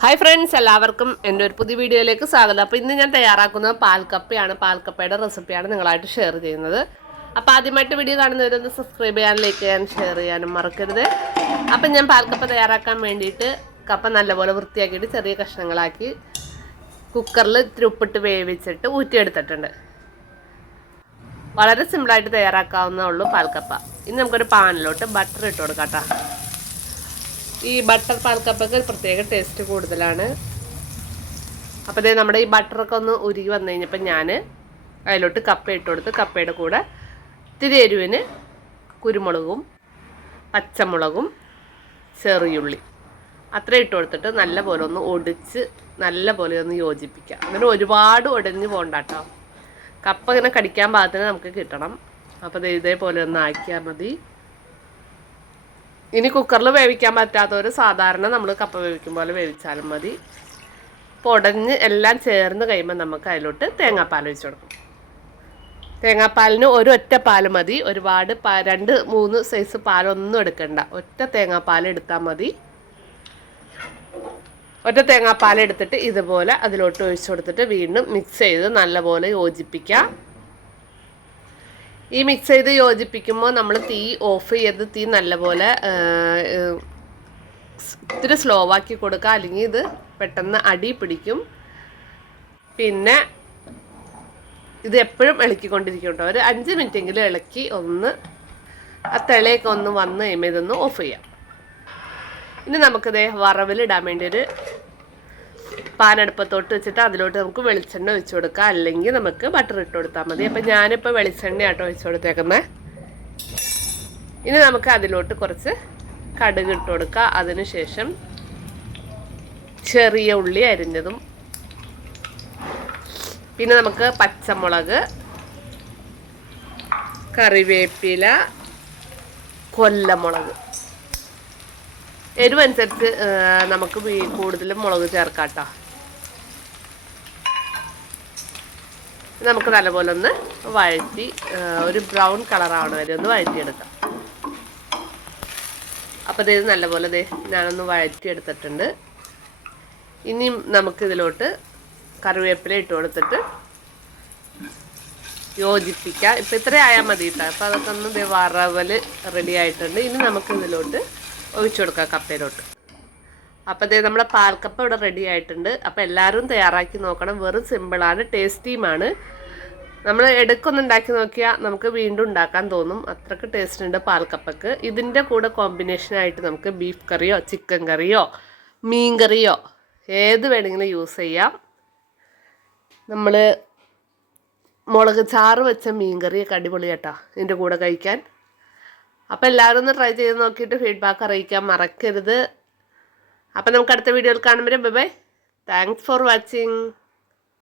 Hi friends എല്ലാവർക്കും എന്റെ ഒരു പുതിയ വീഡിയോയിലേക്ക് സ്വാഗതം. അപ്പോൾ ഇന്ന് ഞാൻ തയ്യാറാക്കുന്നത് പാൽക്കപ്പയാണ് പാൽക്കപ്പയുടെ റെസിപ്പിയാണ് നിങ്ങളായിട്ട് ഷെയർ ചെയ്യുന്നത്. അപ്പോൾ ആദ്യമായിട്ട് വീഡിയോ കാണുന്നവരൊന്ന് സബ്സ്ക്രൈബ് ചെയ്യാൻ ലൈക്ക് ചെയ്യാൻ ഷെയർ ചെയ്യാനും മറക്കരുത്. അപ്പം ഞാൻ പാൽക്കപ്പ തയ്യാറാക്കാൻ വേണ്ടിയിട്ട് കപ്പ നല്ലപോലെ വൃത്തിയാക്കിയിട്ട് ചെറിയ കഷ്ണങ്ങളാക്കി കുക്കറിൽ ഇത്തിരി ഉപ്പിട്ട് വേവിച്ചിട്ട് ഊറ്റിയെടുത്തിട്ടുണ്ട്. വളരെ സിമ്പിളായിട്ട് തയ്യാറാക്കാവുന്നേ ഉള്ളൂ പാൽക്കപ്പ ഇനി നമുക്കൊരു പാനിലോട്ട് ബട്ടർ ഇട്ട് കൊടുക്കാം കേട്ടോ. ഈ ബട്ടർ പാൽക്കപ്പൊക്കെ പ്രത്യേക ടേസ്റ്റ് കൂടുതലാണ്. അപ്പോൾ ദേ നമ്മുടെ ഈ ബട്ടറൊക്കെ ഒന്ന് ഉരുകി വന്നു കഴിഞ്ഞപ്പോൾ ഞാൻ അതിലോട്ട് കപ്പ ഇട്ട് കൊടുത്ത് കപ്പയുടെ കൂടെ ഇത്തിരി എരിവിന് കുരുമുളകും പച്ചമുളകും ചെറിയുള്ളി അത്ര ഇട്ട് കൊടുത്തിട്ട് നല്ല പോലെ ഒന്ന് ഒടിച്ച് നല്ല പോലെ ഒന്ന് യോജിപ്പിക്കാം. അങ്ങനെ ഒരുപാട് ഒടിഞ്ഞ് പോകണ്ട കേട്ടോ കപ്പ ഇങ്ങനെ കടിക്കാൻ പാകത്തിന് നമുക്ക് കിട്ടണം. അപ്പോൾ ഇതേപോലെ ഒന്ന് ആക്കിയാൽ മതി. ഇനി കുക്കറിൽ വേവിക്കാൻ പറ്റാത്തവർ സാധാരണ നമ്മൾ കപ്പ വേവിക്കും പോലെ വേവിച്ചാലും മതി. പൊടഞ്ഞ് എല്ലാം ചേർന്ന് കഴിയുമ്പോൾ നമുക്ക് അതിലോട്ട് തേങ്ങാപ്പാൽ ഒഴിച്ചു കൊടുക്കും. തേങ്ങാപ്പാലിന് ഒരു ഒറ്റ പാൽ മതി. ഒരുപാട് പാ രണ്ട് മൂന്ന് സൈസ് പാലൊന്നും എടുക്കണ്ട. ഒറ്റ തേങ്ങാപ്പാൽ എടുത്താൽ മതി. ഒറ്റ തേങ്ങാപ്പാൽ എടുത്തിട്ട് ഇതുപോലെ അതിലോട്ട് ഒഴിച്ചു കൊടുത്തിട്ട് വീണ്ടും മിക്സ് ചെയ്ത് നല്ലപോലെ യോജിപ്പിക്കാം. ഈ മിക്സ് ചെയ്ത് യോജിപ്പിക്കുമ്പോൾ നമ്മൾ തീ ഓഫ് ചെയ്ത് തീ നല്ലപോലെ ഇത്തിരി സ്ലോ ആക്കി കൊടുക്കുക അല്ലെങ്കിൽ ഇത് പെട്ടെന്ന് അടി പിടിക്കും. പിന്നെ ഇത് എപ്പോഴും ഇളക്കിക്കൊണ്ടിരിക്കും കേട്ടോ ഒരു അഞ്ച് മിനിറ്റെങ്കിലും ഇളക്കി ഒന്ന് ആ തിളയൊക്കെ ഒന്ന് വന്ന് കഴിയുമ്പോൾ ഇതൊന്ന് ഓഫ് ചെയ്യാം. ഇനി നമുക്കിത് വറവിലിടാൻ വേണ്ടി ഒരു പാനടുപ്പത്തോട്ട് വെച്ചിട്ട് അതിലോട്ട് നമുക്ക് വെളിച്ചെണ്ണ ഒഴിച്ചു കൊടുക്കാം. അല്ലെങ്കിൽ നമുക്ക് ബട്ടർ ഇട്ട് കൊടുത്താൽ മതി. അപ്പം ഞാനിപ്പോൾ വെളിച്ചെണ്ണ ആട്ടോ ഒഴിച്ചു കൊടുത്തേക്കുന്നത് ഇനി നമുക്ക് അതിലോട്ട് കുറച്ച് കടുക് ഇട്ട് കൊടുക്കുക അതിനുശേഷം ചെറിയ ഉള്ളി അരിഞ്ഞതും പിന്നെ നമുക്ക് പച്ചമുളക് കറിവേപ്പില കൊല്ലമുളക്. എരിവനുസരിച്ച് നമുക്ക് കൂടുതലും മുളക് ചേർക്കാം കേട്ടോ നമുക്ക് നല്ലപോലെ ഒന്ന് വഴറ്റി ഒരു ബ്രൗൺ കളറാവണ വരെ ഒന്ന് വഴറ്റിയെടുക്കാം. അപ്പോൾ ഇത് നല്ലപോലെ ദേ ഞാനൊന്ന് വഴറ്റിയെടുത്തിട്ടുണ്ട്. ഇനിയും നമുക്കിതിലോട്ട് കറിവേപ്പില ഇട്ട് കൊടുത്തിട്ട് യോജിപ്പിക്കാം. ഇപ്പം ഇത്ര ആയാൽ മതി കേട്ടോ അപ്പോൾ അതൊക്കെ ഒന്ന് വറവൽ റെഡി ആയിട്ടുണ്ട്. ഇനി നമുക്ക് ഇതിലോട്ട് ഒഴിച്ചു കൊടുക്കാം കപ്പയിലോട്ട്. അപ്പോൾ ദേ നമ്മുടെ പാൽക്കപ്പ ഇവിടെ റെഡി ആയിട്ടുണ്ട്. അപ്പോൾ എല്ലാവരും തയ്യാറാക്കി നോക്കണം. വെറും സിമ്പിളാണ് ടേസ്റ്റിയുമാണ് നമ്മൾ ഇടയ്ക്കൊന്ന് ഉണ്ടാക്കി നോക്കിയാൽ നമുക്ക് വീണ്ടും ഉണ്ടാക്കാൻ തോന്നും. അത്രയ്ക്ക് ടേസ്റ്റ് ഉണ്ട് പാൽക്കപ്പക്ക്. ഇതിന്റെ കൂടെ കോമ്പിനേഷനായിട്ട് നമുക്ക് ബീഫ് കറിയോ ചിക്കൻ കറിയോ മീൻ കറിയോ ഏത് വേണമെങ്കിലും യൂസ് ചെയ്യാം. നമ്മൾ മുളക് ചാറ് വെച്ച മീൻ കറിയൊക്കെ അടിപൊളി കേട്ടോ ഇതിന്റെ കൂടെ കഴിക്കാൻ. അപ്പോൾ എല്ലാവരും ഒന്ന് ട്രൈ ചെയ്ത് നോക്കിയിട്ട് ഫീഡ്ബാക്ക് അറിയിക്കാൻ മറക്കരുത്. അപ്പോൾ നമുക്ക് അടുത്ത വീഡിയോയിൽ കാണുമ്പോൾ bye bye. Thanks for watching